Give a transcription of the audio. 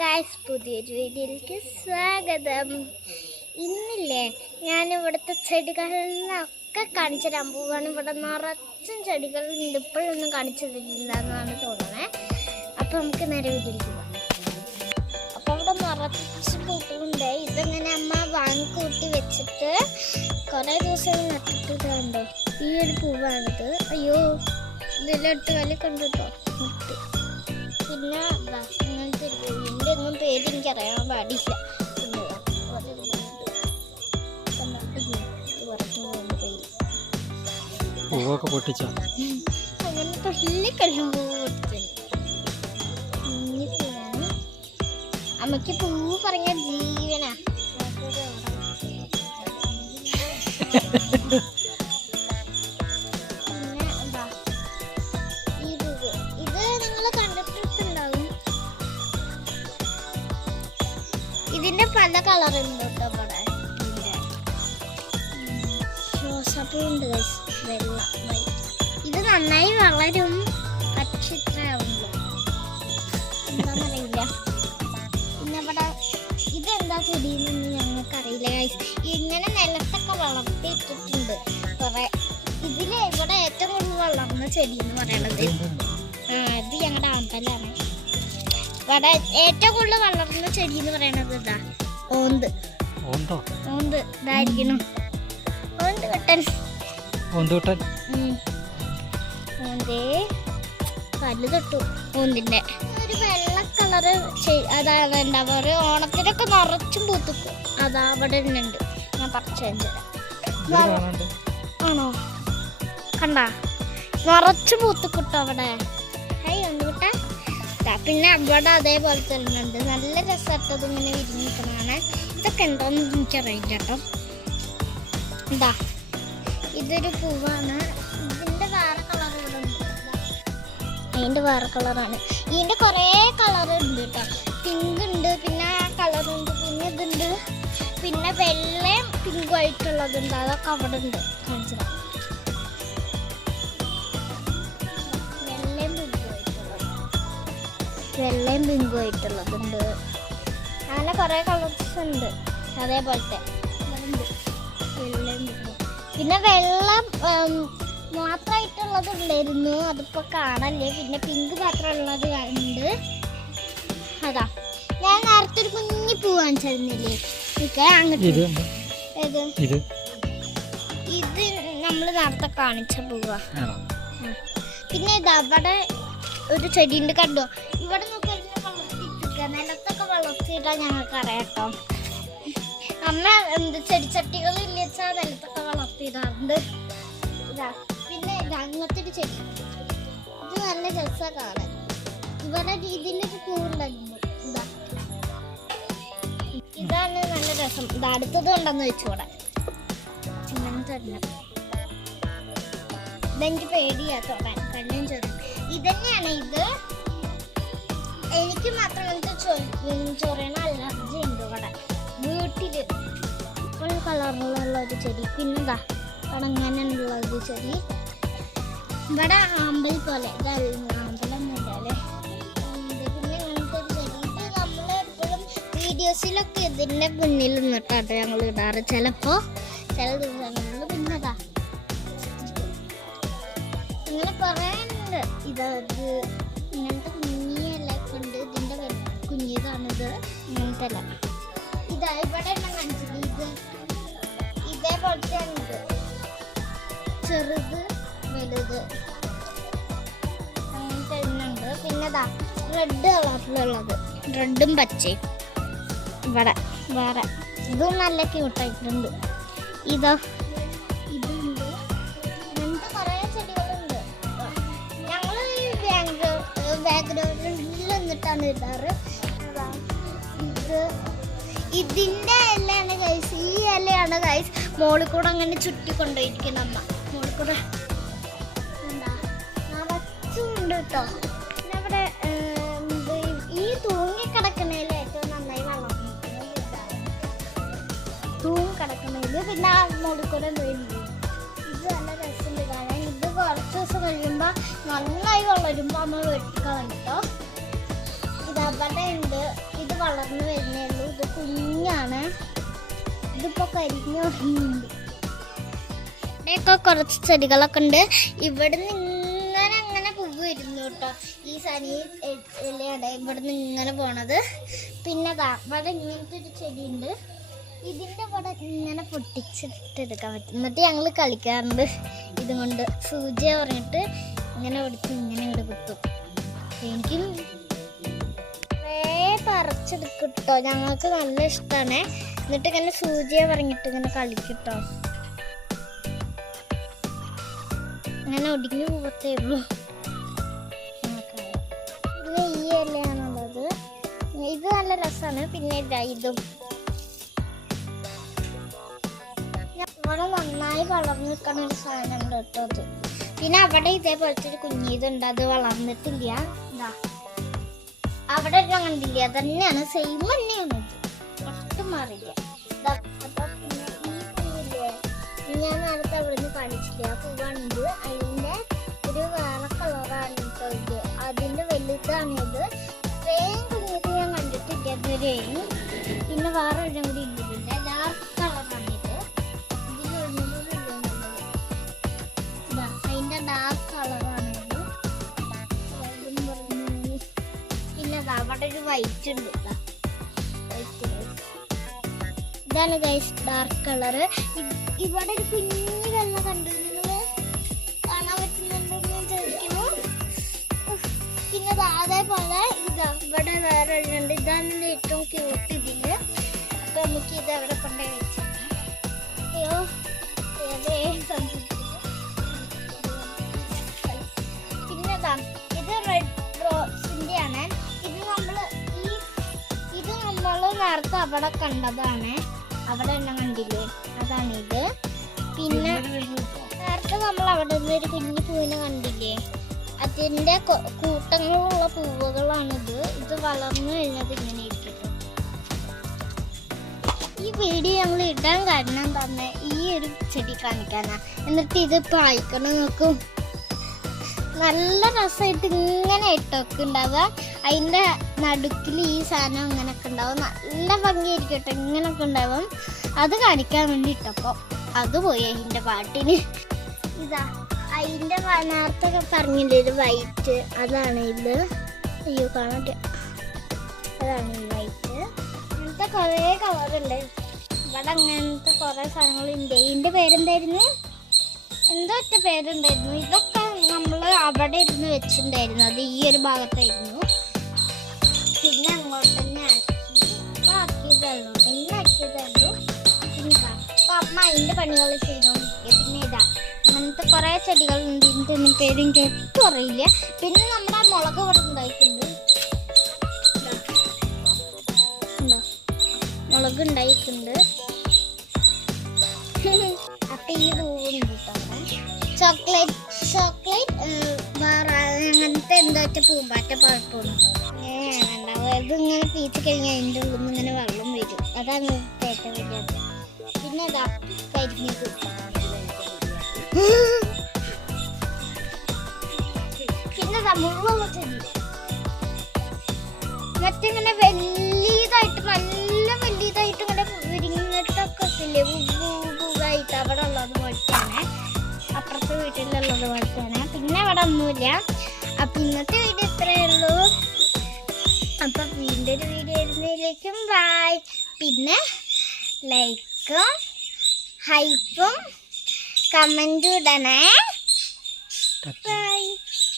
Guys, പുതിയൊരു വീഡിയോയിലേക്ക് സ്വാഗതം. ഇന്നില്ലേ ഞാൻ ഇവിടുത്തെ ചെടികളൊക്കെ കാണിച്ചു തരാൻ പോവാണ്. ഇവിടെ നിറച്ചും ചെടികളുണ്ട്. ഇപ്പോഴൊന്നും കാണിച്ചു തരില്ല എന്നാണ് തോന്നുന്നത്. അപ്പോൾ നമുക്ക് നേരെ വീഡിയോയിലേക്ക് പോകാം. അപ്പോൾ ഇവിടെ നിറച്ച് പൂക്കളുണ്ട്. ഇതങ്ങനെ അമ്മ വാങ്ങിക്കൂട്ടി വെച്ചിട്ട് കുറേ ദിവസം നട്ടിട്ട് കണ്ടോ. ഈ ഒരു പൂവാണിത്. അയ്യോ, ഇതിലെട്ട് കളി കണ്ടിട്ടോ മുട്ട്. പിന്നെ അങ്ങനത്തെ ഒരു പൂവിൻ്റെ ഒന്നും പേര് എനിക്കറിയാൻ പാടില്ല. പൂവൊക്കെ പൊട്ടിച്ചോ? അങ്ങനെ തൊല്ലിക്കല്ലും പൂവ് പൊട്ടിച്ചു. അമ്മയ്ക്ക് പൂവ് പറഞ്ഞ ജീവനാ. ഇതിന്റെ പല കളറുണ്ട് കേട്ടോ. ഇവിടെ റോസാപ്പൂണ്ട്, വെള്ള, വൈറ്റ്. ഇത് നന്നായി വളരും. പക്ഷെ ഇത്രയാവുള്ളൂ, എന്താണെന്നറിയില്ല. പിന്നെ ഇവിടെ ഇതെന്താ ചെടിയെന്നൊന്നും ഞങ്ങൾക്കറിയില്ല ഗൈസ്. ഇങ്ങനെ നിലത്തൊക്കെ വളർത്തിയിട്ടിട്ടുണ്ട് കുറെ. ഇതില് ഇവിടെ ഏറ്റവും കൂടുതൽ വളർന്ന ചെടി എന്ന് പറയണത് ഇത് ഞങ്ങളുടെ അമ്പലാണ്. ഇവിടെ ഏറ്റവും കൂടുതൽ വളർന്ന ചെടി എന്ന് പറയണത് ഇതാ ഓന്ത്. ഓന്ത് ഇതായിരിക്കണം. ഓന്ത് കെട്ടൻ. ഓന്തേ കല്ല് തൊട്ടു. ഓന്തിന്റെ ഒരു വെള്ള കളറ് അതാണ് ഉണ്ടാവാറ്. ഓണത്തിനൊക്കെ നിറച്ചും പൂത്തുക്കും. അതാ അവിടെ ഉണ്ട്. ഞാൻ പറിച്ചു ആണോ? കണ്ടാ നിറച്ച് പൂത്തുക്കിട്ടോ അവിടെ. ഒന്ന് വിട്ട. പിന്നെ അവിടെ അതേപോലെ തന്നെ ഉണ്ട്. നല്ല രസമായിട്ടത് ഇങ്ങനെ വിരിഞ്ഞിരിക്കണതാണ്. ഇതൊക്കെ എന്താന്ന് എനിക്കറിയില്ല കേട്ടോ. ഇതാ ഇതൊരു പൂവാണ്. ഇതിന്റെ വേറെ കളർ ഇവിടെ ഉണ്ട്. അതിന്റെ വേറെ കളറാണ്. ഇതിന്റെ കുറേ കളർ ഉണ്ട് കേട്ടോ. പിങ്ക് ഉണ്ട്, പിന്നെ ആ കളറുണ്ട്, പിന്നെ ഇതുണ്ട്, പിന്നെ വെള്ളയും പിങ്കും ആയിട്ടുള്ളതുണ്ട്. അതൊക്കെ അവിടെ ഉണ്ട്. കാണിച്ചത് വെള്ളയും പിങ്കും ആയിട്ടുള്ളതുണ്ട്. അങ്ങനെ കുറേ കളേഴ്സ് ഉണ്ട്. അതേപോലത്തെ വെള്ളയും പിങ്കും. പിന്നെ വെള്ളം മാത്രമായിട്ടുള്ളത് ഉണ്ടായിരുന്നു. അതിപ്പോൾ കാണല്ലേ. പിന്നെ പിങ്ക് മാത്രമുള്ളത് ഉണ്ട്. അതാ ഞാൻ നേരത്തെ ഒരു കുഞ്ഞി പൂ കാണിച്ചിരുന്നില്ലേ. അങ്ങോട്ട് ഇത് നമ്മൾ നേരത്തെ കാണിച്ച പൂവാ. പിന്നെ ഇതാ അവിടെ ഒരു ചെടിയുണ്ട് കണ്ടോ. ഇവിടെ നോക്കി വളർത്തിയിട്ടിരിക്കുക. നിലത്തൊക്കെ വളർത്തിയിട്ടാ ഞങ്ങൾക്ക് അറിയാട്ടോ. അമ്മ ചെടിച്ചട്ടികൾ ഇല്ലാച്ചാ നിലത്തൊക്കെ വളർത്തിയിടാറുണ്ട്. ഇതാ പിന്നെ അങ്ങനത്തെ ഒരു ചെടി. ഇത് നല്ല രസമാണ് കാണാൻ. ഇവിടെ ഇതിൻ്റെ ഒരു പൂവുണ്ടായിരുന്നു. ഇതാണ് നല്ല രസം. ഇത് അടുത്തത് ഉണ്ടെന്ന് വെച്ചൂടെ. ഇങ്ങനത്തെ ഇതെനിക്ക് പേടിയാ തൊടാൻ. കല്ലും ചൊറി ഇതന്നെയാണ്. ഇത് എനിക്ക് മാത്രം ചൊറിയണ അലർജി ഉണ്ട് ഇവിടെ വീട്ടില്. ഒരു കളറിലുള്ള ഒരു ചെടി. പിന്നെന്താ അങ്ങനെയുള്ള ഒരു ചെടി. ഇവിടെ ആമ്പൽ പോലെ ആമ്പലൊന്നുമില്ല അല്ലേ. പിന്നെ അങ്ങനത്തെ ഒരു ചെടി. ഇത് നമ്മളെപ്പോഴും വീഡിയോസിലൊക്കെ ഇതിൻ്റെ മുന്നിൽ നിന്നിട്ടാട്ടോ ഞങ്ങൾ ഇടാറ് ചിലപ്പോൾ ചില ദിവസങ്ങളിൽ. പിന്നെതാ ഇങ്ങനെ കുറേ ഉണ്ട്. ഇതത് ഇങ്ങനത്തെ കുഞ്ഞിലൊക്കെ ഉണ്ട്. ഇതിൻ്റെ കുഞ്ഞിതാണിത്. ഇങ്ങനത്തെ അല്ല. ഇതാ ഇവിടെ എണ്ണം കാണിച്ചില്ല. ഇത് ഇതേപോലത്തെ ഉണ്ട്. ചെറുത് വലുത് അങ്ങനത്തെ എണ്ണുണ്ട്. പിന്നെ ഇതാ റെഡ് കളറിലുള്ളത്, റെഡും പച്ചയും. ഇവിടെ വേറെ ഇതും നല്ല ക്യൂട്ടായിട്ടുണ്ട്. ഇതോ ഇതുണ്ട്. അങ്ങനത്തെ കുറേ ചെടികളുണ്ട്. ഞങ്ങൾ ബാക്ക്ഗ്രൗണ്ടിൽ നിന്നിട്ടാണ് ഇടാറ്. ഇത് ഇതിൻ്റെ ഇലയാണ് ഗൈസ്. ഈ ഇലയാണ് ഗൈസ് മോളിൽ കൂടെ അങ്ങനെ ചുറ്റി കൊണ്ടുപോയിരിക്കുന്ന അമ്മ. മോളിൽ കൂടെ എന്താ നിറച്ചുണ്ട് കേട്ടോ. പിന്നെ അവിടെ ഈ തൂങ്ങിക്കിടക്കുന്നതിൽ ഏറ്റവും നന്നായി വളർന്നിരിക്കുന്നത് ഇതാണ്. തൂങ്ങിക്കിടക്കുന്നതിൽ പിന്നെ ആ മോളിൽ കൂടെ പോയിട്ടുണ്ട്. ഇത് നല്ല രസമുണ്ട് കാണാൻ. ഇത് കുറച്ച് ദിവസം കഴിയുമ്പോൾ നന്നായി വളരുമ്പോൾ നമ്മൾ വെട്ടിക്കളഞ്ഞിട്ടോ. ഇത് അവിടെ ഉണ്ട്. ഇത് വളർന്നു വരുന്നേ ഉള്ളൂ. ഇത് കുഞ്ഞാണ്. ഇതിപ്പോ കരിഞ്ഞു വരുന്നുണ്ട്. ഇവിടെയൊക്കെ കുറച്ച് ചെടികളൊക്കെ ഉണ്ട്. ഇവിടുന്ന് ഇങ്ങനെ അങ്ങനെ പൂവ് വരുന്നു കേട്ടോ. ഈ സനി ഇലയുടെ ഇവിടുന്ന് ഇങ്ങനെ പോണത്. പിന്നെ ഇവിടെ ഇങ്ങനത്തെ ഒരു ചെടിയുണ്ട്. ഇതിൻ്റെ ഇവിടെ ഇങ്ങനെ പൊട്ടിച്ചിട്ടെടുക്കാൻ പറ്റും. എന്നിട്ട് ഞങ്ങൾ കളിക്കാറുണ്ട് ഇതും കൊണ്ട്. സൂചിയ പറഞ്ഞിട്ട് ഇങ്ങനെ പൊടിച്ച് ഇങ്ങനെ ഇവിടെ കുത്തും. എനിക്ക് പറിച്ചെടുക്കും കേട്ടോ. ഞങ്ങൾക്ക് നല്ല ഇഷ്ടമാണ്. എന്നിട്ട് ഇങ്ങനെ സൂചിയ പറഞ്ഞിട്ട് ഇങ്ങനെ കളിക്കട്ടോ. അങ്ങനെ ഒടുങ്ങി പോകത്തേ ഉള്ളൂ. പിന്നെ ഈ ഇലയാണുള്ളത്. ഇത് നല്ല രസമാണ്. പിന്നെ ഇതും ഇവിടെ നന്നായി വളർന്നു നിൽക്കുന്ന ഒരു സാധനമുണ്ട് കേട്ടോ അത്. പിന്നെ അവിടെ ഇതേപോലത്തെ ഒരു കുഞ്ഞിതുണ്ട്. അത് വളർന്നിട്ടില്ല. ഇതാ അവിടെ ഒരു കണ്ടില്ല. അതന്നെയാണ്, സെയിം തന്നെയാണ്. ഇത് ഒട്ടും മാറില്ല. അപ്പൊ പിന്നെ ഈ പൂവില്ലേ, ഞാൻ നേരത്തെ അവിടെ നിന്ന് കാണിച്ചില്ല. ആ പൂവാണിത്. അതിന്റെ ഒരു വേറെ കളറാണ് കേട്ടോ ഇത്. അതിന്റെ വലുതാണിത്. ഇത്രയും കുഞ്ഞിത് ഞാൻ കണ്ടിട്ടില്ല ഇതുവരെയും. പിന്നെ വേറെ ഒരെണ്ണം കൂടി ഉണ്ട്. പിന്നെ ഡാർക്ക് കളറാണിത്. അതിന്റെ ഡാർക്ക് കളറാണിത്. പിന്നെ അവിടെ ഒരു വൈറ്റ് ഉണ്ട്. ഇതാണ് ഗൈസ് ഡാർക്ക് കളറ്. ഇവിടെ ഒരു കുഞ്ഞു വെള്ളം കണ്ടു. നിങ്ങള് കാണാൻ പറ്റുന്നുണ്ടെന്ന് ഞാൻ ചോദിക്കുന്നു. പിന്നെ അതേപോലെ ഇതാ ഇവിടെ വേറെ ഉണ്ട്. ഇതാണ് ഏറ്റവും ക്യൂട്ട് ഇതില്. അപ്പൊ നമുക്ക് ഇത് അവിടെ കൊണ്ടേ വെച്ചാൽ അയ്യോ പിന്നെ ഇത് റെഡ് റോസിന്റെ ആണ്. ഇത് നമ്മള് നേരത്തെ അവിടെ കണ്ടതാണ്. അവിടെ എണ്ണം കണ്ടില്ലേ, അതാണിത്. പിന്നെ നേരത്തെ നമ്മൾ അവിടെ നിന്ന് ഒരു കുഞ്ഞു പൂവിനെ കണ്ടില്ലേ, അതിന്റെ കൂട്ടങ്ങളുള്ള പൂവുകളാണിത്. ഇത് വളർന്നു കഴിഞ്ഞത് ഇങ്ങനെ ഇരിക്കും. ഈ വീഡിയോ ഞങ്ങൾ ഇടാൻ കാരണം തന്നെ ഈ ഒരു ചെടി കാണിക്കാനാ. എന്നിട്ട് ഇത് പായിക്കണം നോക്കും. നല്ല രസമായിട്ട് ഇങ്ങനെ ഇട്ടൊക്കെ ഉണ്ടാവുക. അതിൻ്റെ നടുക്കിൽ ഈ സാധനം ഇങ്ങനെയൊക്കെ ഉണ്ടാവും. നല്ല ഭംഗിയായിരിക്കും കേട്ടോ. ഇങ്ങനെയൊക്കെ ഉണ്ടാവും. അത് കാണിക്കാൻ വേണ്ടി ഇട്ടപ്പോൾ അത് പോയി അതിൻ്റെ പാട്ടിന്. ഇതാ അതിൻ്റെ നേരത്തെ പറഞ്ഞില്ലേ ഒരു വൈറ്റ്, അതാണ് ഇത്. അയ്യോ കാണട്ടെ, അതാണ് ഈ വൈറ്റ്. അങ്ങനത്തെ കുറേ കളറുണ്ട് ഇവിടെ. അങ്ങനത്തെ കുറേ സാധനങ്ങളുണ്ട്. ഇതിൻ്റെ പേരെന്തായിരുന്നു, എന്തോ ഒറ്റ പേരുണ്ടായിരുന്നു. ഇതൊക്കെ നമ്മൾ അവിടെ ഇരുന്ന് വെച്ചിട്ടുണ്ടായിരുന്നു. അത് ഈ ഒരു ഭാഗത്തായിരുന്നു. പിന്നെ അങ്ങോട്ട് തന്നെ ആക്കിയതല്ലോ. പിന്നെ അപ്പൊ അമ്മ അതിന്റെ പണികൾ ചെയ്തോണ്ടിരിക്കുക. പിന്നെ ഇതാ അങ്ങനത്തെ കുറെ ചെടികളുണ്ട്. ഇതിന്റെ ഒന്നും പേരും കേട്ടു അറിയില്ല. പിന്നെ നമ്മുടെ മുളക് ഇവിടെ ഉണ്ടായിട്ടുണ്ട്. മുളക് ഉണ്ടായിട്ടുണ്ട്. അപ്പൊ ഈ പൂവുണ്ട് കേട്ടോ. ചോക്ലേറ്റ് വേറെ അങ്ങനത്തെ എന്താ പൂമ്പാറ്റ പഴപ്പമാണ്. ഇതിങ്ങനെ പീച്ച് കഴിഞ്ഞാൽ അതിൻ്റെ ഉള്ളിൽ നിന്ന് ഇങ്ങനെ വെള്ളം വരും. അതാണ് ഏറ്റവും വലിയത്. പിന്നെ ഇതാ കരിഞ്ഞത്. പിന്നെ മുഴുവൻ ചെടി മറ്റിങ്ങനെ വലിയതായിട്ട് നല്ല വലിയതായിട്ട് ഇങ്ങനെ വിരിഞ്ഞിട്ടൊക്കെ ഇല്ലേ, പൂവായിട്ട് അവിടെ ഉള്ളത് പോലത്തെയാണ്. അപ്പുറത്തെ വീട്ടിലുള്ളത് പോലത്തെയാണ്. പിന്നെ അവിടെ ഒന്നുമില്ല. അപ്പം ഇന്നത്തെ വീഡിയോ ഇത്രയേ ഉള്ളൂ. അപ്പം വീണ്ടും ഒരു വീഡിയോ വരുന്നതിലേക്കും ബൈ. പിന്നെ ലൈക്കും ഹൈപ്പും കമൻറ്റും ഇടണേ. ബൈ.